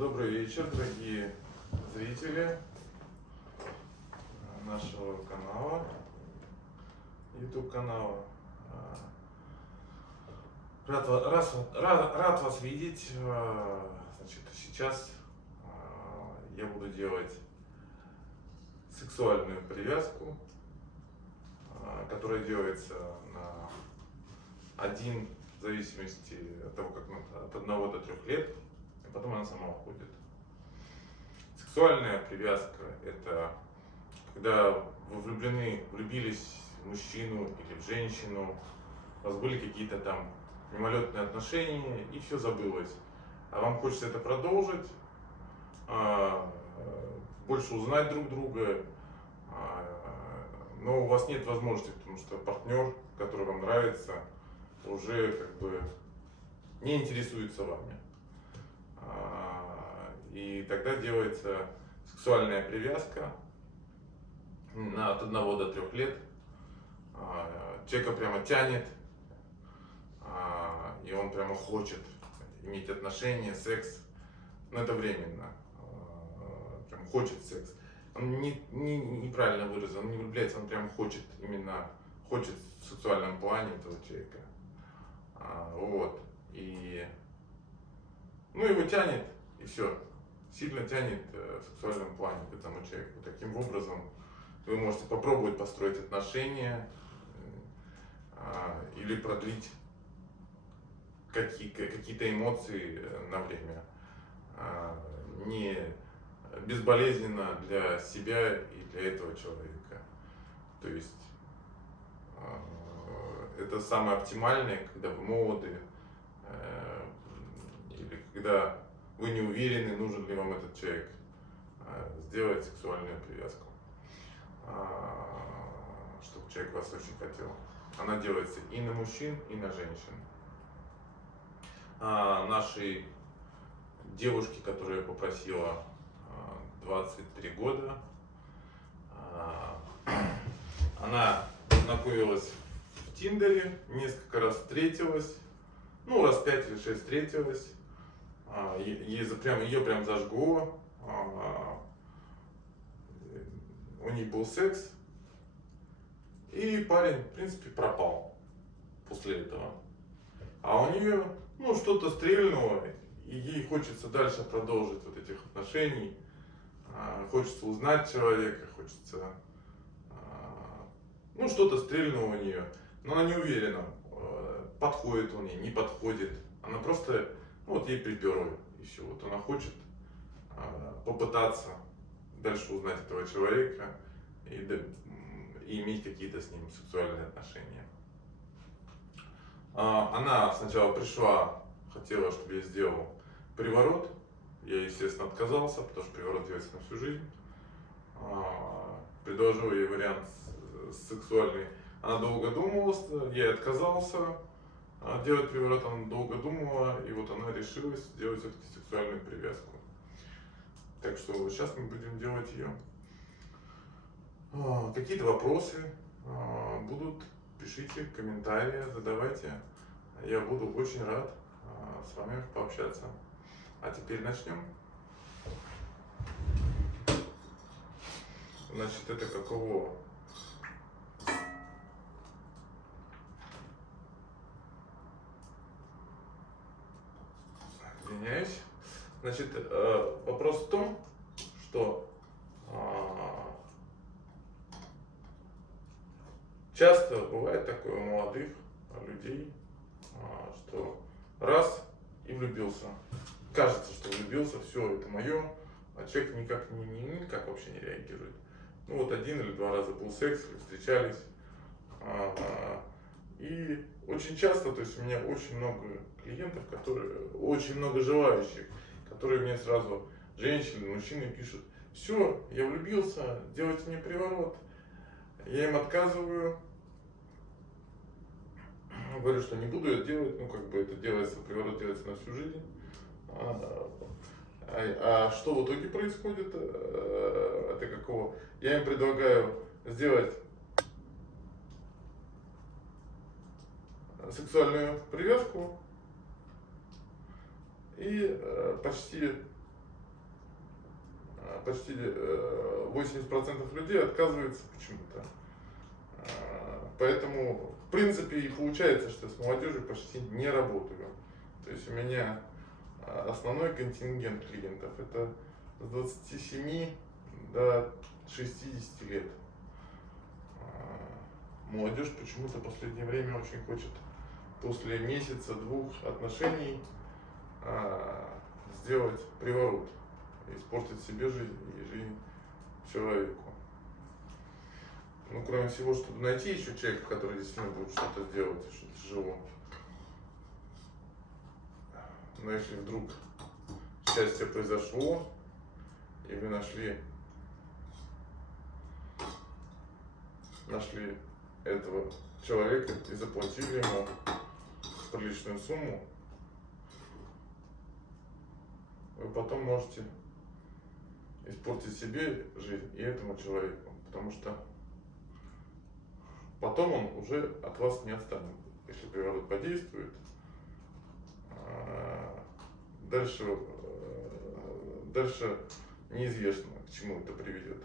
Добрый вечер, дорогие зрители нашего канала, YouTube канала. Рад вас видеть. Значит, сейчас я буду делать сексуальную привязку, которая делается на один, в зависимости от того, как от 1 до 3 лет, и потом она сама уходит. Сексуальная привязка – это когда вы влюбились в мужчину или в женщину, у вас были какие-то там мимолетные отношения, и все забылось. А вам хочется это продолжить, больше узнать друг друга, но у вас нет возможности, потому что партнер, который вам нравится, уже как бы не интересуется вами. И тогда делается сексуальная привязка от 1 до 3 лет. Человека прямо тянет, и он прямо хочет иметь отношения, секс, но это временно. Прям хочет секс. Он неправильно выразен, он не влюбляется, он прям хочет, именно хочет в сексуальном плане этого человека. Вот. И его тянет, и все. Сильно тянет в сексуальном плане к этому человеку. Таким образом вы можете попробовать построить отношения или продлить какие-то эмоции на время. Не безболезненно для себя и для этого человека. То есть это самое оптимальное, когда вы молоды, или когда вы не уверены, нужен ли вам этот человек, сделать сексуальную привязку, чтобы человек вас очень хотел. Она делается и на мужчин, и на женщин. Нашей девушке, которую я попросила, 23 года, она познакомилась в Тиндере, несколько раз встретилась, раз 5 или 6 встретилась. Ее прям зажгло, у них был секс, и парень, в принципе, пропал после этого. А у нее, что-то стрельнуло, и ей хочется дальше продолжить вот этих отношений, хочется узнать человека, хочется, что-то стрельнуло у нее, но она не уверена, подходит он ей, не подходит, она просто, ей приперло, и все, вот она хочет попытаться дальше узнать этого человека и иметь какие-то с ним сексуальные отношения. Она сначала пришла, хотела, чтобы я сделал приворот. Я, естественно, отказался, потому что приворот делается на всю жизнь. Предложил ей вариант сексуальный. Она долго думала, я отказался делать приворот, она долго думала, и вот она решилась сделать все-таки сексуальную привязку. Так что сейчас мы будем делать ее. Какие-то вопросы будут, пишите комментарии, задавайте. Я буду очень рад с вами пообщаться. А теперь начнем. Значит, это каково? Извиняюсь. Значит, вопрос в том, что часто бывает такое у молодых людей, что раз и влюбился. Кажется, что влюбился, все, это мое, а человек никак вообще не реагирует. 1 или 2 раза был секс, встречались. И очень часто, то есть у меня очень много клиентов, очень много желающих, которые мне сразу, женщины, мужчины, пишут: все, я влюбился, делайте мне приворот. Я им отказываю, говорю, что не буду это делать, это делается, приворот делается на всю жизнь. А что в итоге происходит? Это какого? Я им предлагаю сделать сексуальную привязку, и почти почти 80% людей отказывается почему-то. Поэтому, в принципе, и получается, что с молодежью почти не работаю. То есть у меня основной контингент клиентов это с 27 до 60 лет. Молодежь почему-то в последнее время очень хочет после месяца-двух отношений сделать приворот, испортить себе жизнь и жизнь человеку. Ну, кроме всего, чтобы найти еще человека, который действительно будет что-то делать, что-то живое. Но если вдруг счастье произошло, и вы нашли этого человека и заплатили ему приличную сумму, вы потом можете испортить себе жизнь и этому человеку, потому что потом он уже от вас не отстанет, если приворот подействует. Дальше неизвестно, к чему это приведет.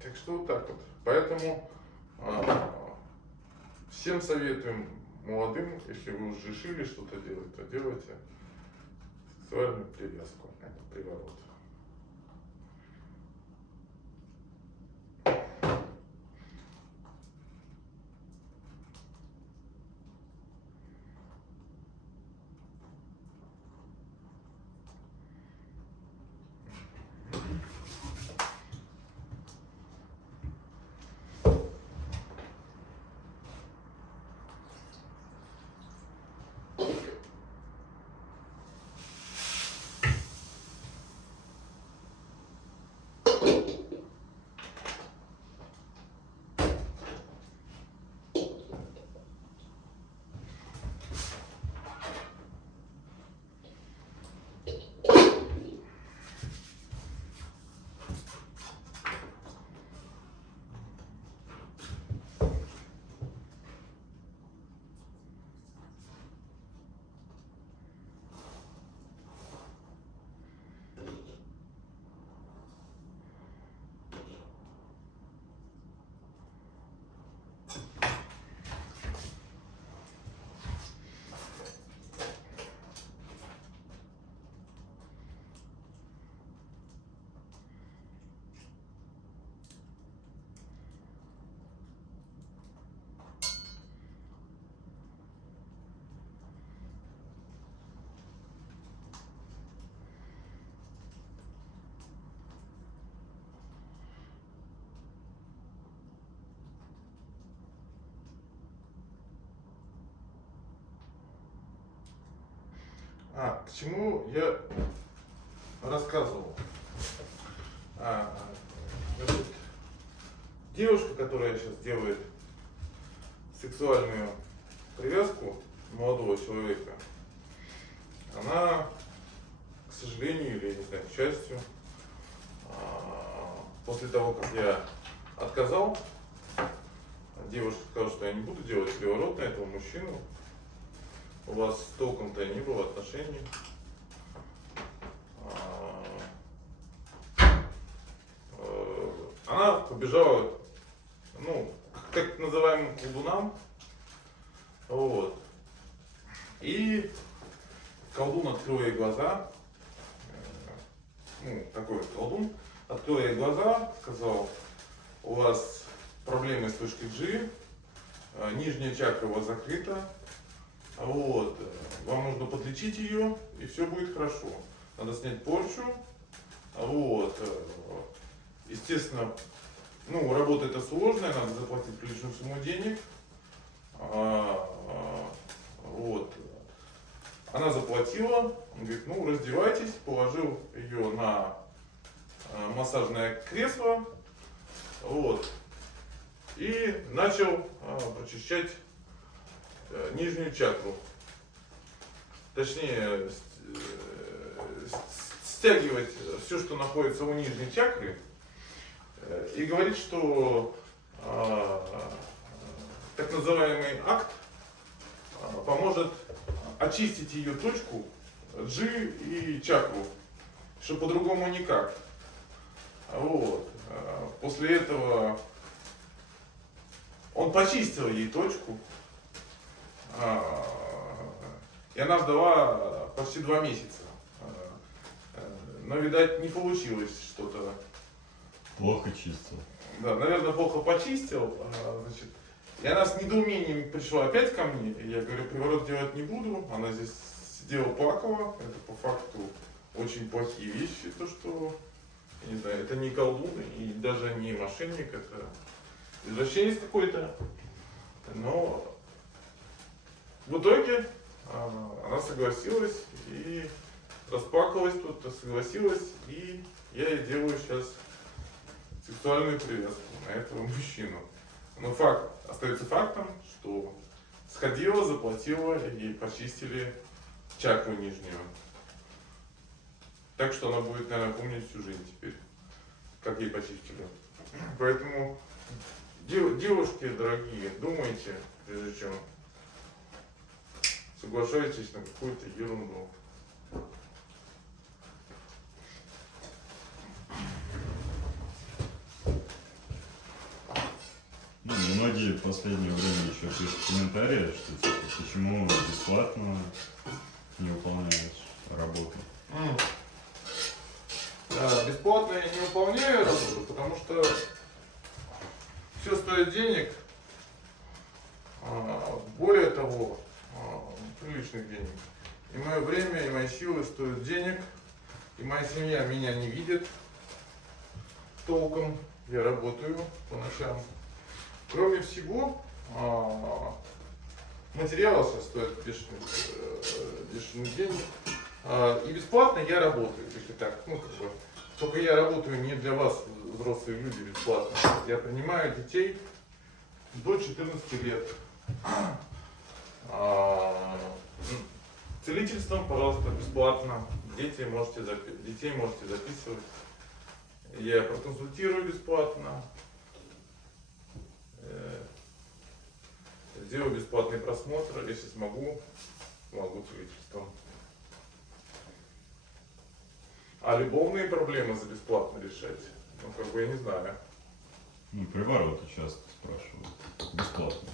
Так что вот так вот. Поэтому всем советуем молодым, если вы уже решили что-то делать, то делайте сексуальную привязку, а не приворот. К чему я рассказывал? Значит, девушка, которая сейчас делает сексуальную привязку молодого человека, она, к сожалению, или, не знаю, к счастью, после того, как я отказал, девушка сказала, что я не буду делать приворот на этого мужчину, у вас толком-то не было отношений. Она побежала, к так называемым колдунам. Вот. И колдун открыл ей глаза. Такой вот колдун открыл ей глаза, сказал: у вас проблемы с точкой G, нижняя чакра у вас закрыта. Вот, вам нужно подлечить ее, и все будет хорошо. Надо снять порчу. Вот. Естественно, работа это сложная, надо заплатить приличную сумму денег. Вот. Она заплатила, он говорит, раздевайтесь, положил ее на массажное кресло. Вот. И начал прочищать нижнюю чакру, точнее стягивать все, что находится у нижней чакры, и говорит, что так называемый акт поможет очистить ее точку G и чакру, что по-другому никак. Вот. После этого он почистил ей точку, и она ждала почти 2 месяца. Но, видать, не получилось что-то. Плохо чистил. Да, наверное, плохо почистил. Значит, и она с недоумением пришла опять ко мне. И я говорю, приворот делать не буду. Она здесь сидела, плакала. Это по факту очень плохие вещи. То, что, я не знаю, это не колдун и даже не мошенник. Это извращенец какой-то. Но в итоге она согласилась и расплакалась тут, согласилась. И я ей делаю сейчас сексуальную привязку на этого мужчину. Но факт остается фактом, что сходила, заплатила, ей почистили чакру нижнюю. Так что она будет, наверное, помнить всю жизнь теперь, как ей почистили. Поэтому, девушки дорогие, думайте, прежде чем соглашайтесь на какую-то ерунду. Ну, многие в последнее время еще пишут комментарии, что типа, почему бесплатно не выполняешь работу. Бесплатно я не выполняю работу, потому что все стоит денег. Более того, приличных денег. И мое время, и мои силы стоят денег. И моя семья меня не видит толком. Я работаю по ночам. Кроме всего, материалы сейчас стоят бешеных денег. И бесплатно я работаю, если так. Ну, как бы, только я работаю не для вас, взрослые люди, бесплатно. Я принимаю детей до 14 лет. Целительством, пожалуйста, бесплатно. Детей можете записывать. Я проконсультирую бесплатно. Сделаю бесплатный просмотр, если смогу целительством. А любовные проблемы за бесплатно решать? Ну, как бы я не знаю. Ну, привороты часто спрашивают. Бесплатно.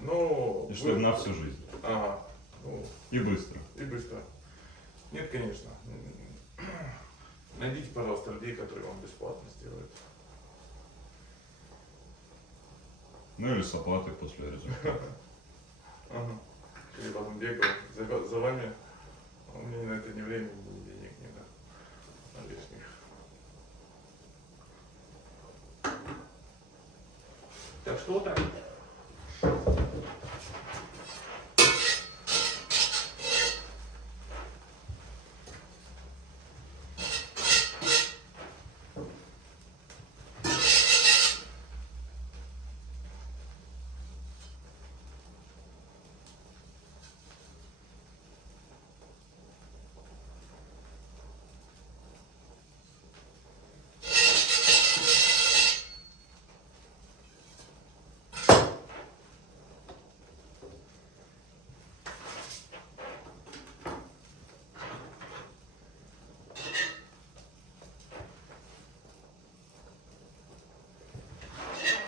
Ну, и чтобы на всю жизнь. Ага. Ну, и быстро. И быстро. Нет, конечно. Найдите, пожалуйста, людей, которые вам бесплатно сделают. Ну или с оплатой после результата. Ага. Я потом бегал за вами, а у меня на это ни времени, ни денег, ни на лишних. Так что вот так.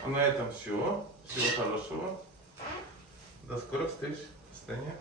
А на этом все. Всего хорошего. До скорых встреч. До свидания.